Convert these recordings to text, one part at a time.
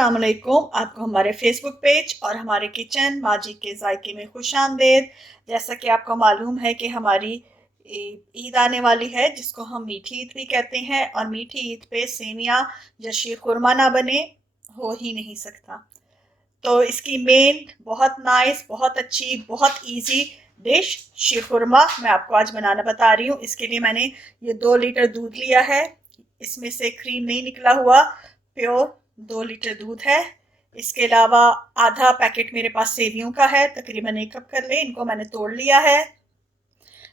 अस्सलाम वालेकुम। आपको हमारे फेसबुक पेज और हमारे किचन माजी के जायके में खुश आमदेद। जैसा कि आपको मालूम है कि हमारी ईद आने वाली है, जिसको हम मीठी ईद भी कहते हैं, और मीठी ईद पे सेमिया या शीर खुरमा ना बने हो ही नहीं सकता। तो इसकी मेन बहुत नाइस, बहुत अच्छी, बहुत इजी डिश शीर खुरमा मैं आपको आज बनाना बता रही हूँ। इसके लिए मैंने ये 2 लीटर दूध लिया है। इसमें से क्रीम नहीं निकला हुआ, प्योर 2 लीटर दूध है। इसके अलावा आधा पैकेट मेरे पास सेवियों का है, तकरीबन 1 कप कर ले। इनको मैंने तोड़ लिया है।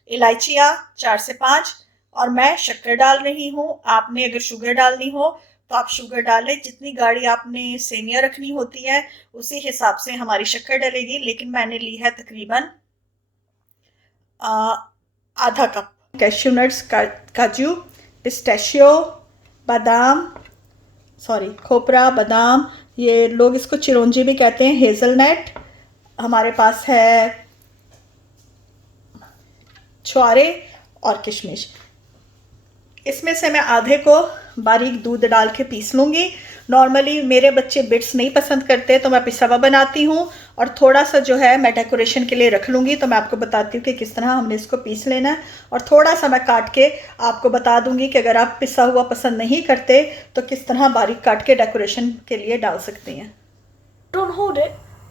इलायचियाँ 4 से 5, और मैं शक्कर डाल रही हूँ। आपने अगर शुगर डालनी हो तो आप शुगर डालें। जितनी गाढ़ी आपने सेमिया रखनी होती है उसी हिसाब से हमारी शक्कर डलेगी, लेकिन मैंने ली है तकरीबन आधा कप। कैश्यू नट्स, काजू, पिस्ताशियो, बादाम, खोपरा, बादाम, ये लोग इसको चिरौंजी भी कहते हैं, हेज़लनट। हमारे पास है छुआरे और किशमिश। इसमें से मैं आधे को बारीक दूध डाल के पीस लूँगी। नॉर्मली मेरे बच्चे बिट्स नहीं पसंद करते तो मैं पिसा हुआ बनाती हूँ, और थोड़ा सा जो है मैं डेकोरेशन के लिए रख लूँगी। तो मैं आपको बताती हूँ कि किस तरह हमने इसको पीस लेना है, और थोड़ा सा मैं काट के आपको बता दूँगी कि अगर आप पिसा हुआ पसंद नहीं करते तो किस तरह बारीक काट के डेकोरेशन के लिए डाल सकते हैं।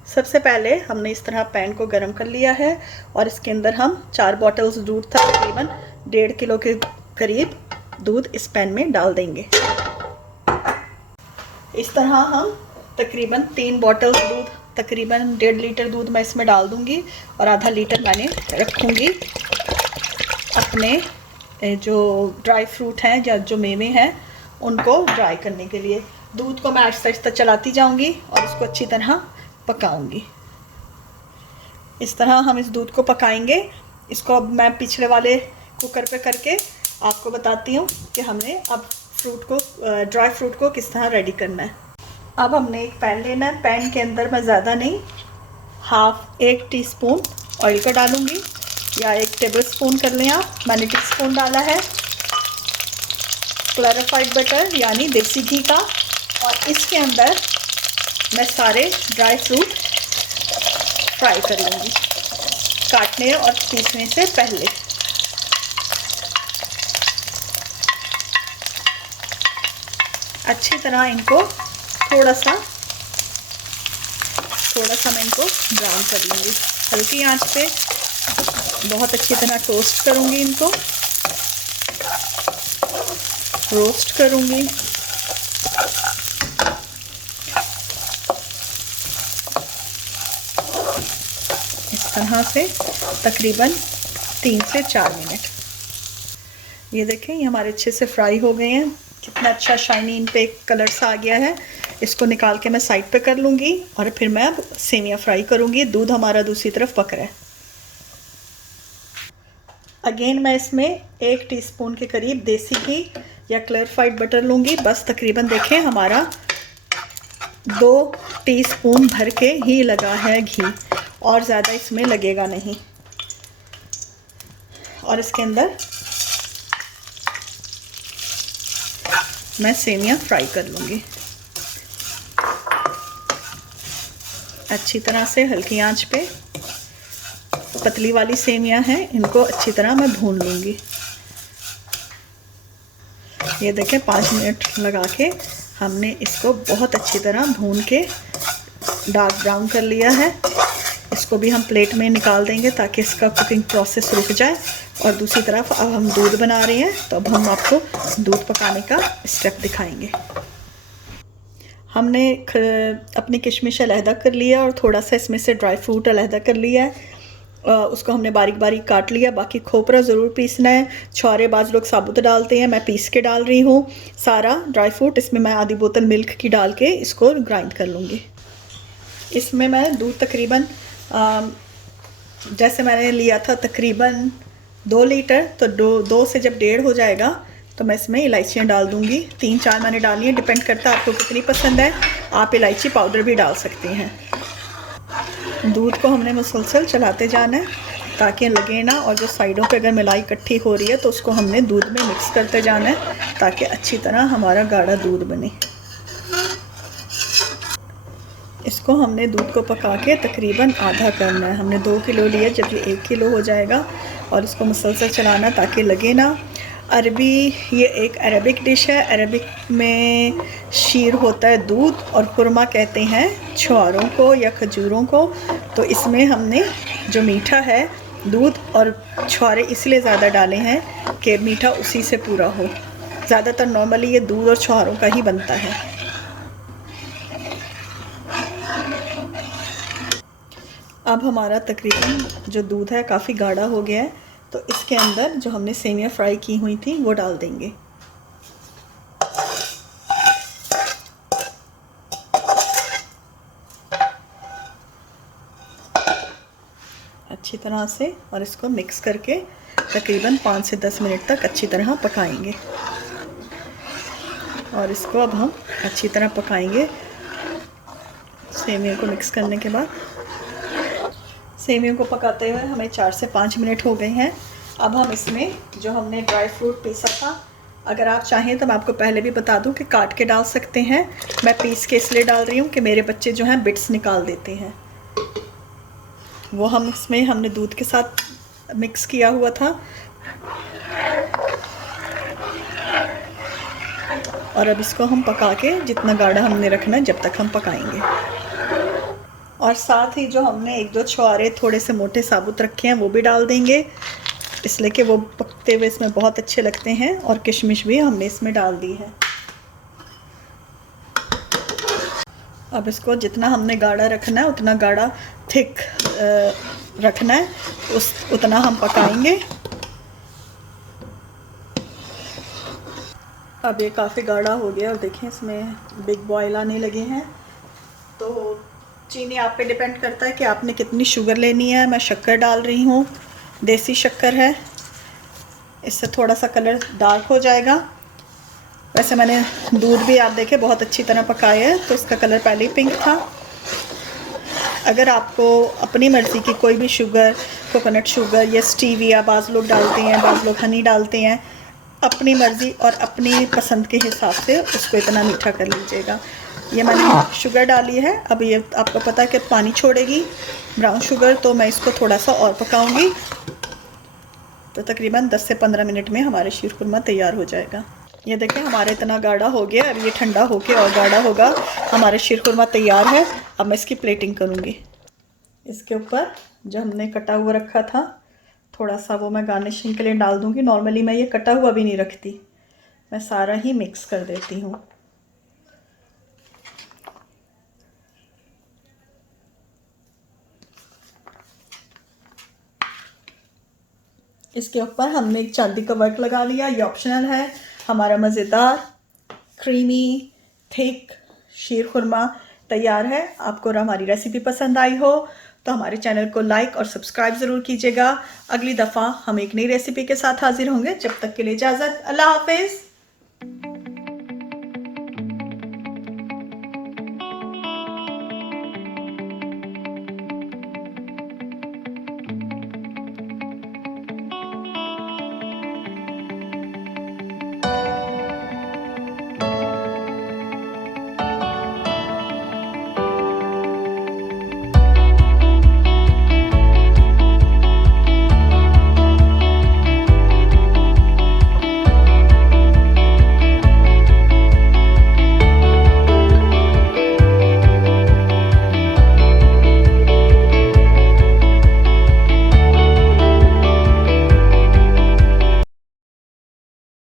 सबसे पहले हमने इस तरह पैन को गर्म कर लिया है, और इसके अंदर हम 4 बॉटल्स दूध था, तकरीबन 1.5 किलो के करीब दूध इस पैन में डाल देंगे। इस तरह हम तकरीबन 3 बॉटल्स दूध, तकरीबन 1.5 लीटर दूध मैं इसमें डाल दूंगी, और आधा लीटर मैंने रखूंगी अपने जो ड्राई फ्रूट हैं या जो मेवे हैं उनको ड्राई करने के लिए। दूध को मैं आहिस्ता आहिस्ता चलाती जाऊंगी और इसको अच्छी तरह पकाऊंगी। इस तरह हम इस दूध को पकाएंगे। इसको अब मैं पिछले वाले कुकर पे करके आपको बताती हूँ कि हमने अब ड्राई फ्रूट को किस तरह रेडी करना है। अब हमने एक पैन लेना है। पैन के अंदर मैं ज़्यादा नहीं, 1 टीस्पून ऑयल का डालूँगी, या 1 टेबल स्पून कर लें आप। मैंने टीस्पून डाला है क्लैरिफाइड बटर यानी देसी घी का, और इसके अंदर मैं सारे ड्राई फ्रूट फ्राई कर लूँगी काटने और पीसने से पहले। अच्छी तरह इनको थोड़ा सा मैं इनको ब्राउन कर लूँगी हल्की आंच पे। बहुत अच्छी तरह टोस्ट करूँगी, इनको रोस्ट करूँगी। इस तरह से तकरीबन 3 से 4 मिनट। ये देखें, ये हमारे अच्छे से फ्राई हो गए हैं। कितना अच्छा शाइनी इन पे कलर सा आ गया है। इसको निकाल के मैं साइड पे कर लूँगी, और फिर मैं अब सेमिया फ्राई करूँगी। दूध हमारा दूसरी तरफ पक रहा है। अगेन मैं इसमें 1 टीस्पून के करीब देसी घी या क्लैरिफाइड बटर लूँगी। बस तकरीबन देखें हमारा 2 टीस्पून भर के ही लगा है घी, और ज़्यादा इसमें लगेगा नहीं। और इसके अंदर मैं सेमिया फ्राई कर लूँगी अच्छी तरह से, हल्की आंच पे। पतली वाली सेमिया हैं, इनको अच्छी तरह मैं भून लूँगी। ये देखें 5 मिनट लगा के हमने इसको बहुत अच्छी तरह भून के डार्क ब्राउन कर लिया है। इसको भी हम प्लेट में निकाल देंगे ताकि इसका कुकिंग प्रोसेस रुक जाए। और दूसरी तरफ अब हम दूध बना रहे हैं, तो अब हम आपको दूध पकाने का स्टेप दिखाएंगे। हमने अपनी किशमिश अलहदा कर लिया, और थोड़ा सा इसमें से ड्राई फ्रूट अलहदा कर लिया है। उसको हमने बारीक बारीक काट लिया। बाकी खोपरा ज़रूर पीसना है। छुआरे बाज़ लोग साबुत डालते हैं, मैं पीस के डाल रही हूँ सारा ड्राई फ्रूट। इसमें मैं आधी बोतल मिल्क की डाल के इसको ग्राइंड कर लूँगी। इसमें मैं दूध तकरीबन जैसे मैंने लिया था तकरीबन 2 लीटर, तो 2 से जब 1.5 हो जाएगा तो मैं इसमें इलायचियाँ डाल दूँगी। 3-4 मैंने डाली है, डिपेंड करता है आपको कितनी पसंद है। आप इलायची पाउडर भी डाल सकते हैं। दूध को हमने मुसलसल चलाते जाना है ताकि लगे ना, और जो साइडों पे अगर मलाई इकट्ठी हो रही है तो उसको हमने दूध में मिक्स करते जाना है ताकि अच्छी तरह हमारा गाढ़ा दूध बने। इसको हमने दूध को पका के तकरीबन आधा करना है। हमने 2 किलो लिया, जब ये 1 किलो हो जाएगा। और इसको मुसलसल चलाना ताकि लगे ना। अरबी, ये एक अरबिक डिश है। अरबिक में शीर होता है दूध, और खुरमा कहते हैं छुआरों को या खजूरों को। तो इसमें हमने जो मीठा है, दूध और छुआरे इसलिए ज़्यादा डाले हैं कि मीठा उसी से पूरा हो। ज़्यादातर नॉर्मली ये दूध और छुआरों का ही बनता है। अब हमारा तकरीबन जो दूध है काफ़ी गाढ़ा हो गया है, तो इसके अंदर जो हमने सेमियां फ्राई की हुई थी वो डाल देंगे। अच्छी तरह से, और इसको मिक्स करके तकरीबन 5 से 10 मिनट तक अच्छी तरह पकाएंगे। और इसको अब हम अच्छी तरह पकाएंगे। सेमियों को मिक्स करने के बाद, सेमियों को पकाते हुए हमें 4 से 5 मिनट हो गए हैं। अब हम इसमें जो हमने ड्राई फ्रूट पीसा था, अगर आप चाहें तो मैं आपको पहले भी बता दूं कि काट के डाल सकते हैं। मैं पीस के इसलिए डाल रही हूँ कि मेरे बच्चे जो हैं बिट्स निकाल देते हैं। वो हम इसमें हमने दूध के साथ मिक्स किया हुआ था। और अब इसको हम पका के जितना गाढ़ा हमने रखना है जब तक हम पकाएंगे। और साथ ही जो हमने 1-2 छुआरे थोड़े से मोटे साबुत रखे हैं वो भी डाल देंगे, इसलिए कि वो पकते हुए इसमें बहुत अच्छे लगते हैं। और किशमिश भी हमने इसमें डाल दी है। अब इसको जितना हमने गाढ़ा रखना है उतना गाढ़ा थिक रखना है, उतना हम पकाएंगे। अब ये काफ़ी गाढ़ा हो गया और देखें इसमें बिग बॉयल आने लगे हैं। तो चीनी आप पे डिपेंड करता है कि आपने कितनी शुगर लेनी है। मैं शक्कर डाल रही हूँ, देसी शक्कर है, इससे थोड़ा सा कलर डार्क हो जाएगा। वैसे मैंने दूध भी आप देखें बहुत अच्छी तरह पकाया है, तो इसका कलर पहले ही पिंक था। अगर आपको अपनी मर्ज़ी की कोई भी शुगर, कोकोनट शुगर या स्टीविया, बाज़ लोग डालते हैं, बाज़ लोग हनी डालते हैं, अपनी मर्ज़ी और अपनी पसंद के हिसाब से उसको इतना मीठा कर लीजिएगा। ये मैंने शुगर डाली है। अब ये आपको पता है कि पानी छोड़ेगी ब्राउन शुगर, तो मैं इसको थोड़ा सा और पकाऊंगी। तो तकरीबन 10 से 15 मिनट में हमारे शीर खुरमा तैयार हो जाएगा। ये देखें हमारा इतना गाढ़ा हो गया। अब ये ठंडा होके और गाढ़ा होगा। हमारे शीर खुरमा तैयार है। अब मैं इसकी प्लेटिंग करूँगी। इसके ऊपर जो हमने कटा हुआ रखा था थोड़ा सा, वो मैं गार्निशिंग के लिए डाल दूँगी। नॉर्मली मैं ये कटा हुआ भी नहीं रखती, मैं सारा ही मिक्स कर देती हूँ। इसके ऊपर हमने एक चांदी का वर्क लगा लिया, ये ऑप्शनल है। हमारा मज़ेदार क्रीमी थिक शीर खुरमा तैयार है। आपको हमारी रेसिपी पसंद आई हो तो हमारे चैनल को लाइक और सब्सक्राइब ज़रूर कीजिएगा। अगली दफ़ा हम एक नई रेसिपी के साथ हाजिर होंगे। जब तक के लिए इजाज़त, अल्लाह हाफिज़।